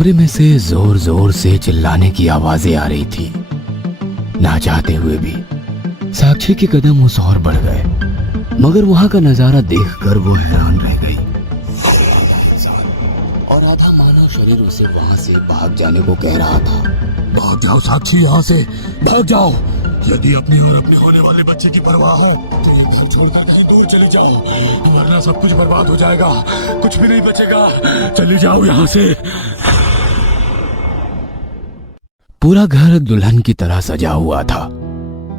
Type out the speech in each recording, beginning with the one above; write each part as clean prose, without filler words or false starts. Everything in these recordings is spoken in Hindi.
कमरे में से जोर जोर से चिल्लाने की आवाजें आ रही थी। ना चाहते हुए भी साक्षी के कदम उस ओर बढ़ गए, मगर वहां का नजारा देखकर वो हैरान रह गई। और आधा मानव शरीर उसे वहां से भाग जाने को कह रहा था। भाग जाओ साक्षी, यहाँ से भाग जाओ। यदि अपने और अपने होने वाले बच्चे की परवाह हो तो ये घर छोड़कर कहीं दूर चले जाओ, वरना सब कुछ बर्बाद हो जाएगा, कुछ भी नहीं बचेगा। चले जाओ यहाँ से। पूरा घर दुल्हन की तरह सजा हुआ था।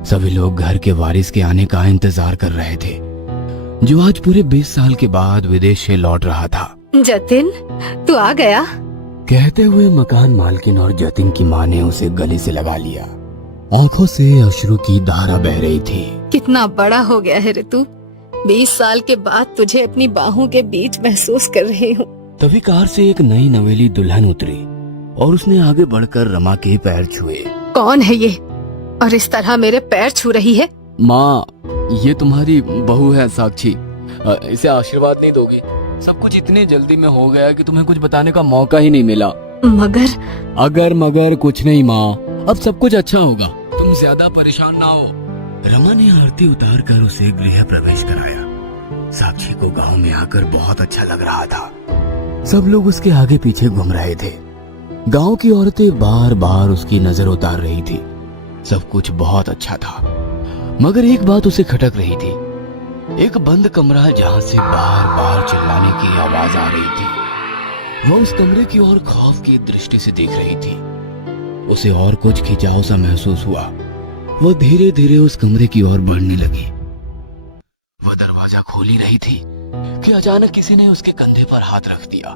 सभी लोग घर के वारिस के आने का इंतजार कर रहे थे, जो आज पूरे 20 साल के बाद विदेश से लौट रहा था। जतिन, तू आ गया। कहते हुए मकान मालकिन और जतिन की माँ ने उसे गले से लगा लिया। आंखों से अश्रु की धारा बह रही थी। कितना बड़ा हो गया है ऋतु। 20 साल के बाद तुझे अपनी बाहों के बीच महसूस कर रही हूँ। तभी कार से एक नई नवेली दुल्हन उतरी और उसने आगे बढ़कर रमा के पैर छुए। कौन है ये और इस तरह मेरे पैर छू रही है? माँ, ये तुम्हारी बहू है साक्षी। इसे आशीर्वाद नहीं दोगी? सब कुछ इतनी जल्दी में हो गया कि तुम्हें कुछ बताने का मौका ही नहीं मिला। मगर अगर मगर कुछ नहीं माँ, अब सब कुछ अच्छा होगा, तुम ज्यादा परेशान ना हो। रमा ने आरती उतार कर उसे गृह प्रवेश कराया। साक्षी को गांव में आकर बहुत अच्छा लग रहा था। सब लोग उसके आगे पीछे घूम रहे थे। गांव की औरतें बार बार उसकी नजर उतार रही थी। सब कुछ बहुत अच्छा था, मगर एक बात उसे खटक रही थी। एक बंद कमरा जहां से बार बार चिल्लाने की आवाज आ रही थी। वह उस कमरे की ओर खौफ की दृष्टि से देख रही थी। उसे और कुछ खिंचाव सा महसूस हुआ। वह धीरे धीरे उस कमरे की ओर बढ़ने लगी। वह दरवाजा खोल ही रही थी कि अचानक किसी ने उसके कंधे पर हाथ रख दिया।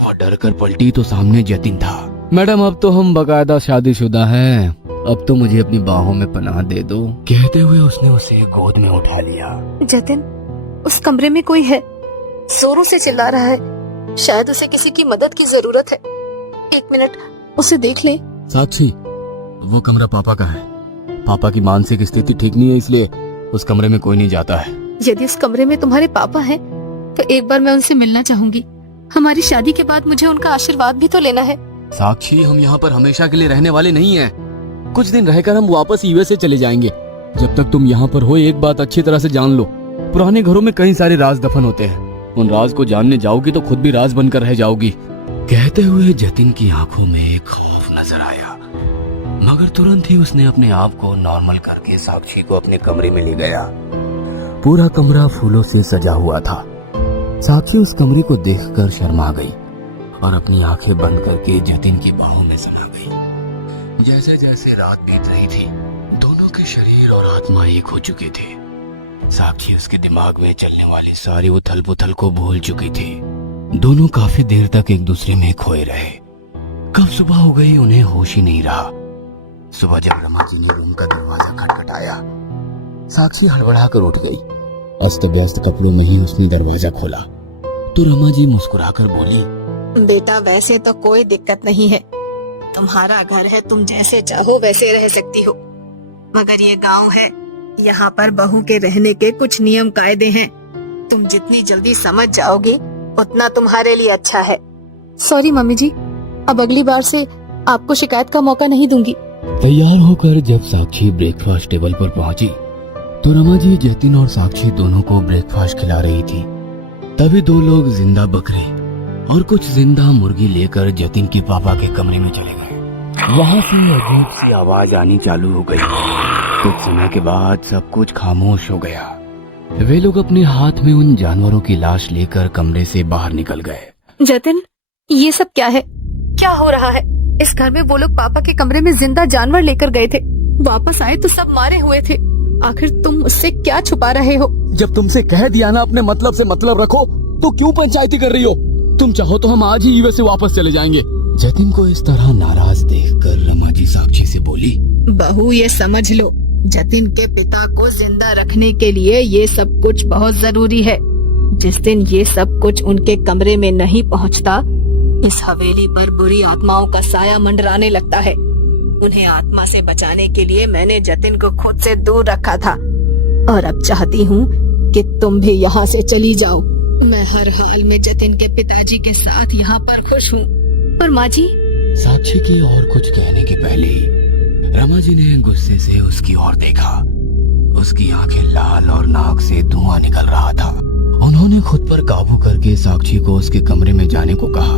वह डर कर पलटी तो सामने जतिन था। मैडम, अब तो हम बकायदा शादीशुदा हैं, अब तो मुझे अपनी बाहों में पनाह दे दो। कहते हुए उसने उसे गोद में उठा लिया। जतिन, उस कमरे में कोई है, जोरों से चिल्ला रहा है। शायद उसे किसी की मदद की जरूरत है। 1 मिनट, उसे देख ले। साक्षी, वो कमरा पापा का है। पापा की मानसिक स्थिति ठीक नहीं है, इसलिए उस कमरे में कोई नहीं जाता है। यदि उस कमरे में तुम्हारे पापा हैं, तो एक बार मैं उनसे मिलना चाहूंगी। हमारी शादी के बाद मुझे उनका आशीर्वाद भी तो लेना है। साक्षी, हम यहाँ पर हमेशा के लिए रहने वाले नहीं हैं। कुछ दिन रहकर हम वापस यूएसए चले जाएंगे। जब तक तुम यहाँ पर हो, एक बात अच्छी तरह से जान लो, पुराने घरों में कई सारे राज दफन होते हैं। उन राज को जानने जाओगी तो खुद भी राज बनकर रह जाओगी। कहते हुए जतिन की आंखों में एक खौफ नजर आया, मगर तुरंत ही उसने अपने आप को नॉर्मल करके साक्षी को अपने कमरे में ले गया। पूरा कमरा फूलों से सजा हुआ था। साक्षी उस कमरे को देखकर शर्मा गई और अपनी आंखें बंद करके जतिन की बाहों में समा गई। जैसे जैसे रात बीत रही थी, दोनों के शरीर और आत्मा एक हो चुके थे। साक्षी उसके दिमाग में चलने वाली सारी उथल पुथल को भूल चुकी थी। दोनों काफी देर तक एक दूसरे में खोए रहे। कब सुबह हो गई, उन्हें होश ही नहीं रहा। सुबह जब रमा जी ने रूम का दरवाजा खटखटाया, साक्षी हड़बड़ा कर उठ गई। अस्त व्यस्त कपड़ों में ही उसने दरवाजा खोला तो रमा जी मुस्कुराकर बोली, बेटा, वैसे तो कोई दिक्कत नहीं है। तुम्हारा घर है, तुम जैसे चाहो वैसे रह सकती हो। मगर ये गांव है, यहाँ पर बहू के रहने के कुछ नियम कायदे हैं। तुम जितनी जल्दी समझ जाओगी उतना तुम्हारे लिए अच्छा है। सॉरी मम्मी जी, अब अगली बार से आपको शिकायत का मौका नहीं दूंगी। तैयार होकर जब साक्षी ब्रेकफास्ट टेबल पर पहुंची तो रमा जी जतिन और साक्षी दोनों को ब्रेकफास्ट खिला रही थी। तभी 2 लोग जिंदा बकरे और कुछ जिंदा मुर्गी लेकर जतिन के पापा के कमरे में चले गए। वहां से अजीब सी आवाज आनी चालू हो गई। कुछ समय के बाद सब कुछ खामोश हो गया। वे लोग अपने हाथ में उन जानवरों की लाश लेकर कमरे से बाहर निकल गए। जतिन, ये सब क्या है? क्या हो रहा है? इस घर में वो लोग पापा के कमरे में जिंदा जानवर लेकर गए थे। वापस आए तो सब मारे हुए थे। आखिर तुम मुझसे क्या छुपा रहे हो? जब तुमसे कह दिया ना अपने मतलब से मतलब रखो, तो क्यों पंचायती कर रही हो? तुम चाहो तो हम आज ही यूएसए वापस चले जाएंगे। जतिन को इस तरह नाराज देखकर रमा जी साक्षी से बोली, बहू, ये समझ लो, जतिन के पिता को जिंदा रखने के लिए ये सब कुछ बहुत जरूरी है। जिस दिन ये सब कुछ उनके कमरे में नहीं पहुंचता, इस हवेली पर बुरी आत्माओं का साया मंडराने लगता है। उन्हें आत्मा से बचाने के लिए मैंने जतिन को खुद से दूर रखा था और अब चाहती हूँ कि तुम भी यहाँ से चली जाओ। मैं हर हाल में जतिन के पिताजी के साथ यहाँ पर खुश हूँ पर माँ जी, साक्षी की और कुछ कहने के पहले ही रमा जी ने गुस्से से उसकी ओर देखा। उसकी आंखें लाल और नाक से धुआं निकल रहा था। उन्होंने खुद पर काबू करके साक्षी को उसके कमरे में जाने को कहा।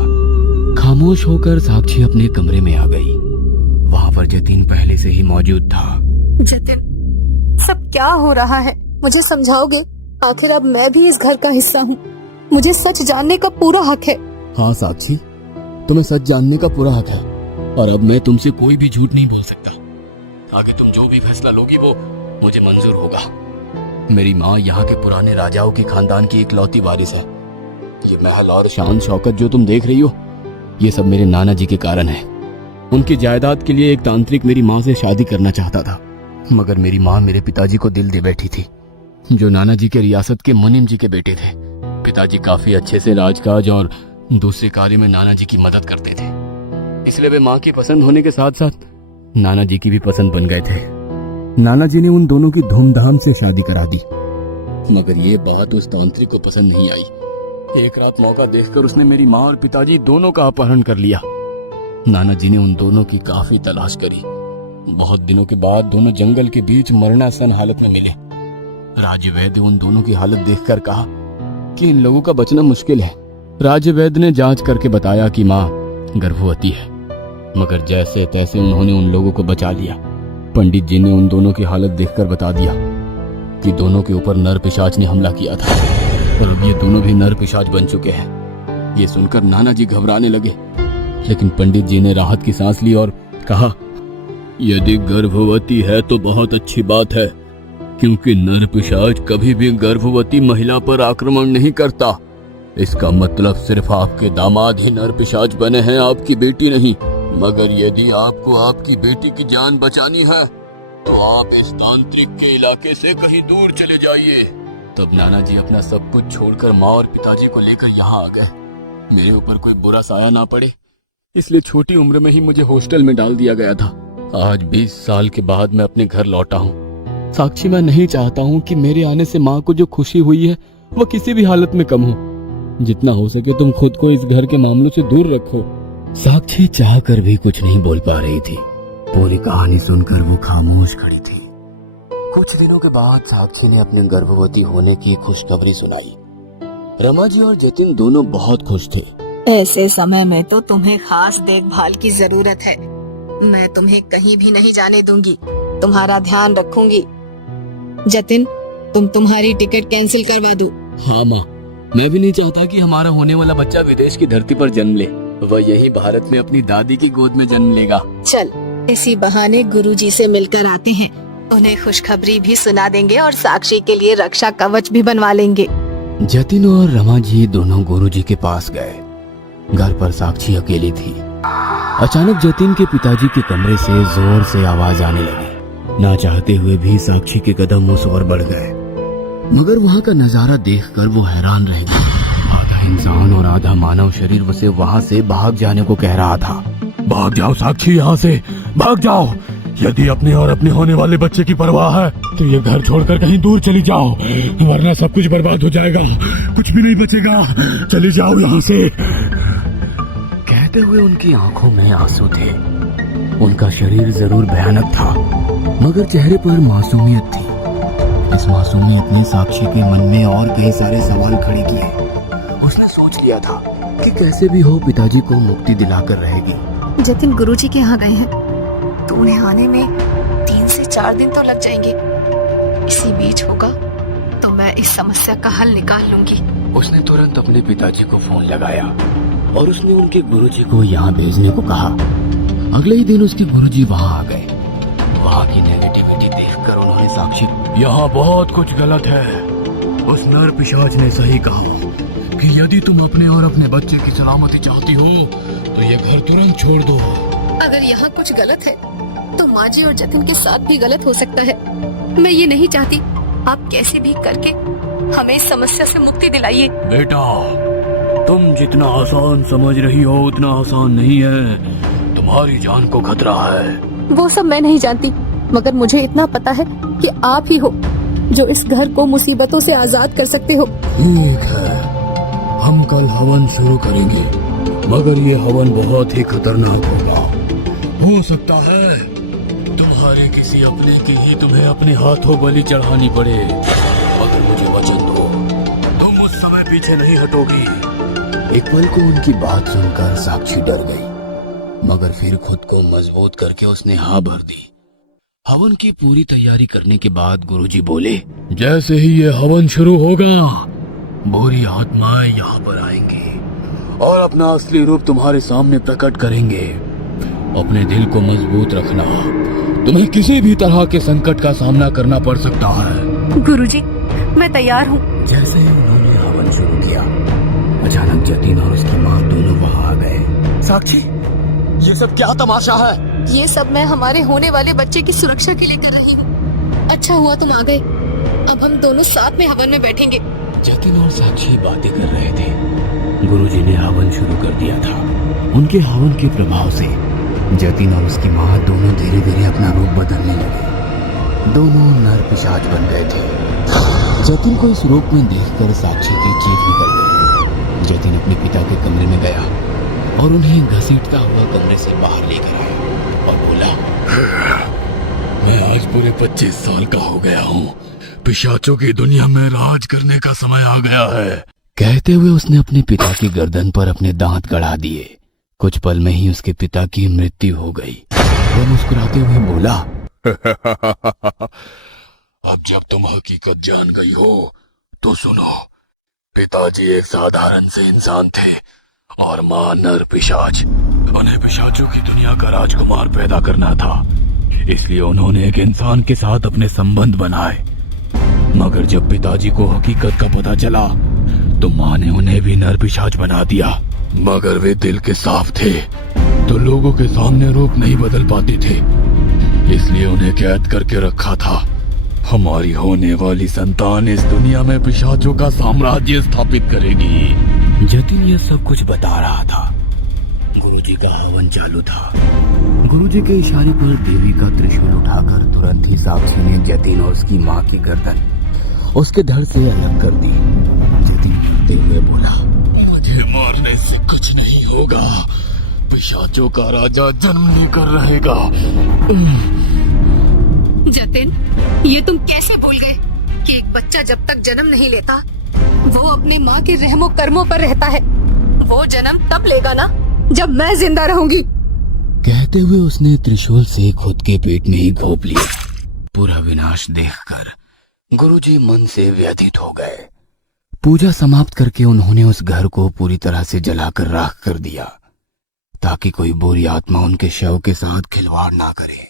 खामोश होकर साक्षी अपने कमरे में आ गई। वहां पर जतिन पहले से ही मौजूद था। जतिन, सब क्या हो रहा है? मुझे समझाओगे? आखिर अब मैं भी इस घर का हिस्सा हूँ। मुझे सच जानने का पूरा हक है। हाँ साक्षी, तुम्हें सच जानने का पूरा हक है और अब मैं तुमसे कोई भी झूठ नहीं बोल सकता। आगे तुम जो भी फैसला लोगी वो मुझे मंजूर होगा। मेरी माँ यहाँ के पुराने राजाओं के खानदान की इकलौती वारिस है। ये महल और शान शौकत जो तुम देख रही हो, ये सब मेरे नाना जी के कारण है। उनकी जायदाद के लिए एक तांत्रिक मेरी माँ से शादी करना चाहता था, मगर मेरी माँ मेरे पिताजी को दिल दे बैठी थी, जो नाना जी के रियासत के मुनीम जी के बेटे थे। पिताजी काफी अच्छे से राजकाज और दूसरे कार्य में नाना जी की मदद करते थे, इसलिए वे माँ की पसंद होने के साथ साथ नाना जी की भी पसंद बन गए थे। नाना जी ने उन दोनों की धूमधाम से शादी करा दी, मगर ये बात उस तांत्रिक को पसंद नहीं आई। एक रात मौका देखकर उसने मेरी माँ और पिताजी दोनों का अपहरण कर लिया। नाना जी ने उन दोनों की काफी तलाश करी। बहुत दिनों के बाद दोनों जंगल के बीच मरणासन हालत में मिले। राज्य वैद्य उन दोनों की हालत देखकर कहा कि इन लोगों का बचना मुश्किल है। राज्य वैद्य ने जांच करके बताया कि माँ गर्भवती है, मगर जैसे तैसे उन्होंने उन लोगों को बचा लिया। पंडित जी ने उन दोनों की हालत देखकर बता दिया कि दोनों के ऊपर नर पिशाच ने हमला किया था और अब ये दोनों भी नर पिशाच बन चुके हैं। ये सुनकर नाना जी घबराने लगे, लेकिन पंडित जी ने राहत की सांस ली और कहा, यदि गर्भवती है तो बहुत अच्छी बात है, क्योंकि नर पिशाच कभी भी गर्भवती महिला पर आक्रमण नहीं करता। इसका मतलब सिर्फ आपके दामाद ही नर पिशाच बने हैं, आपकी बेटी नहीं। मगर यदि आपको आपकी बेटी की जान बचानी है तो आप इस तांत्रिक के इलाके से कहीं दूर चले जाइए। तब नाना जी अपना सब कुछ छोड़कर माँ और पिताजी को लेकर यहाँ आ गए। मेरे ऊपर कोई बुरा साया ना पड़े, इसलिए छोटी उम्र में ही मुझे हॉस्टल में डाल दिया गया था। आज 20 साल के बाद मैं अपने घर लौटा हूँ। साक्षी, मैं नहीं चाहता हूँ कि मेरे आने से माँ को जो खुशी हुई है वो किसी भी हालत में कम हो। जितना हो सके तुम खुद को इस घर के मामलों से दूर रखो। साक्षी चाहकर भी कुछ नहीं बोल पा रही थी। पूरी कहानी सुनकर वो खामोश खड़ी थी। कुछ दिनों के बाद साक्षी ने अपने गर्भवती होने की खुशखबरी सुनाई। रमा जी और जतिन दोनों बहुत खुश थे। ऐसे समय में तो तुम्हें खास देखभाल की जरूरत है। मैं तुम्हें कहीं भी नहीं जाने दूंगी, तुम्हारा ध्यान रखूंगी। जतिन, तुम्हारी टिकट कैंसिल करवा दूं? हाँ माँ, मैं भी नहीं चाहता कि हमारा होने वाला बच्चा विदेश की धरती पर जन्म ले। वह यही भारत में अपनी दादी की गोद में जन्म लेगा। चल, इसी बहाने गुरुजी से मिलकर आते हैं। उन्हें खुशखबरी भी सुना देंगे और साक्षी के लिए रक्षा कवच भी बनवा लेंगे। जतिन और रमा जी दोनों गुरुजी के पास गए। घर पर साक्षी अकेली थी। अचानक जतिन के पिताजी के कमरे से जोर से आवाज आने लगी। ना चाहते हुए भी साक्षी के कदम उस ओर बढ़ गए, मगर वहाँ का नजारा देखकर वो हैरान रह गई। आधा इंसान और आधा मानव शरीर उसे वहाँ से भाग जाने को कह रहा था। भाग जाओ साक्षी, यहाँ से भाग जाओ। यदि अपने और अपने होने वाले बच्चे की परवाह है तो ये घर छोड़कर कहीं दूर चली जाओ, वरना सब कुछ बर्बाद हो जाएगा, कुछ भी नहीं बचेगा। चली जाओ यहाँ से। कहते हुए उनकी आंखों में आंसू थे। उनका शरीर जरूर भयानक था, मगर चेहरे पर मासूमियत थी। इस मासूमियत ने साक्षी के मन में और कई सारे सवाल खड़े किए। उसने सोच लिया था कि कैसे भी हो पिताजी को मुक्ति दिलाकर रहेगी। जतिन गुरुजी के यहाँ गए हैं, तो उन्हें आने में 3 से 4 दिन तो लग जाएंगे। इसी बीच होगा तो मैं इस समस्या का हल निकाल लूंगी। उसने तुरंत अपने पिताजी को फोन लगाया और उसने उनके गुरुजी को यहाँ भेजने को कहा। अगले ही दिन उसके गुरुजी वहाँ आ गए। वहाँ की नेगेटिविटी देखकर उन्होंने साक्षी, यहाँ बहुत कुछ गलत है। उस नर पिशाच ने सही कहा कि यदि तुम अपने और अपने बच्चे की सलामती चाहती हो तो ये घर तुरंत छोड़ दो। अगर यहाँ कुछ गलत है तो माँ जी और जतिन के साथ भी गलत हो सकता है। मैं ये नहीं चाहती। आप कैसे भी करके हमें इस समस्या से मुक्ति दिलाइए। बेटा, तुम जितना आसान समझ रही हो उतना आसान नहीं है। तुम्हारी जान को खतरा है। वो सब मैं नहीं जानती, मगर मुझे इतना पता है कि आप ही हो जो इस घर को मुसीबतों से आजाद कर सकते हो। ठीक है, हम कल हवन शुरू करेंगे। मगर ये हवन बहुत ही खतरनाक होगा। हो सकता है तुम्हारे किसी अपने की ही तुम्हें अपने हाथों बलि चढ़ानी पड़े। अगर मुझे वचन दो तुम उस समय पीछे नहीं हटोगी। एक पल को उनकी बात सुनकर साक्षी डर गई, मगर फिर खुद को मजबूत करके उसने हाँ भर दी। हवन की पूरी तैयारी करने के बाद गुरुजी बोले, जैसे ही ये हवन शुरू होगा बुरी आत्माएं यहाँ पर आएंगी और अपना असली रूप तुम्हारे सामने प्रकट करेंगे। अपने दिल को मजबूत रखना, तुम्हें किसी भी तरह के संकट का सामना करना पड़ सकता है। गुरुजी, मैं तैयार हूँ। जैसे ही उन्होंने हवन शुरू किया, अचानक जतिन और उसकी माँ दोनों वहाँ आ गए। साक्षी, ये सब क्या तमाशा है? ये सब मैं हमारे होने वाले बच्चे की सुरक्षा के लिए कर रही हूँ। अच्छा हुआ तुम आ गए। अब हम दोनों साथ में हवन में बैठेंगे। जतिन और साक्षी बातें कर रहे थे। गुरुजी ने हवन शुरू कर दिया था। उनके हवन के प्रभाव से जतिन और उसकी माँ दोनों धीरे धीरे अपना रूप बदलने लगे। दोनों नर पिशाच बन गए थे। जतिन को इस रूप में देखकर साक्षी की चीख निकल गई। जतिन अपने पिता के कमरे में गया और उन्हें घसीटता हुआ कमरे से बाहर लेकर आया और बोला, मैं आज पूरे 25 साल का हो गया हूँ। पिशाचों की दुनिया में राज करने का समय आ गया है। कहते हुए उसने अपने पिता की गर्दन पर अपने दांत गड़ा दिए। कुछ पल में ही उसके पिता की मृत्यु हो गई। वह मुस्कुराते हुए बोला, अब जब तुम हकीकत जान गई हो तो सुनो। पिताजी एक साधारण से इंसान थे और माँ नर पिशाच। उन्हें पिशाचों की दुनिया का राजकुमार पैदा करना था, इसलिए उन्होंने एक इंसान के साथ अपने संबंध बनाए। मगर जब पिताजी को हकीकत का पता चला तो माँ ने उन्हें भी नर पिशाच बना दिया। मगर वे दिल के साफ थे तो लोगों के सामने रूप नहीं बदल पाते थे, इसलिए उन्हें कैद करके रखा था। हमारी होने वाली संतान इस दुनिया में पिशाचों का साम्राज्य स्थापित करेगी। जतिन यह सब कुछ बता रहा था। गुरुजी का हवन चालू था। गुरुजी के इशारे पर देवी का त्रिशूल उठाकर तुरंत ही साक्षी ने जतिन और उसकी माँ की गर्दन उसके धड़ से अलग कर दी। जतिन रोते हुए बोला, मुझे मारने से कुछ नहीं होगा। पिशाचों का राजा जन्म लेकर रहेगा। जतिन, ये तुम कैसे भूल गए कि एक बच्चा जब तक जन्म नहीं लेता वो अपनी माँ के रहमो कर्मों पर रहता है। वो जन्म तब लेगा ना जब मैं जिंदा रहूंगी। कहते हुए उसने त्रिशूल से खुद के पेट में ही घोंप लिया। पूरा विनाश देखकर गुरुजी मन से व्यथित हो गए। पूजा समाप्त करके उन्होंने उस घर को पूरी तरह से जलाकर राख कर दिया ताकि कोई बुरी आत्मा उनके शव के साथ खिलवाड़ ना करे।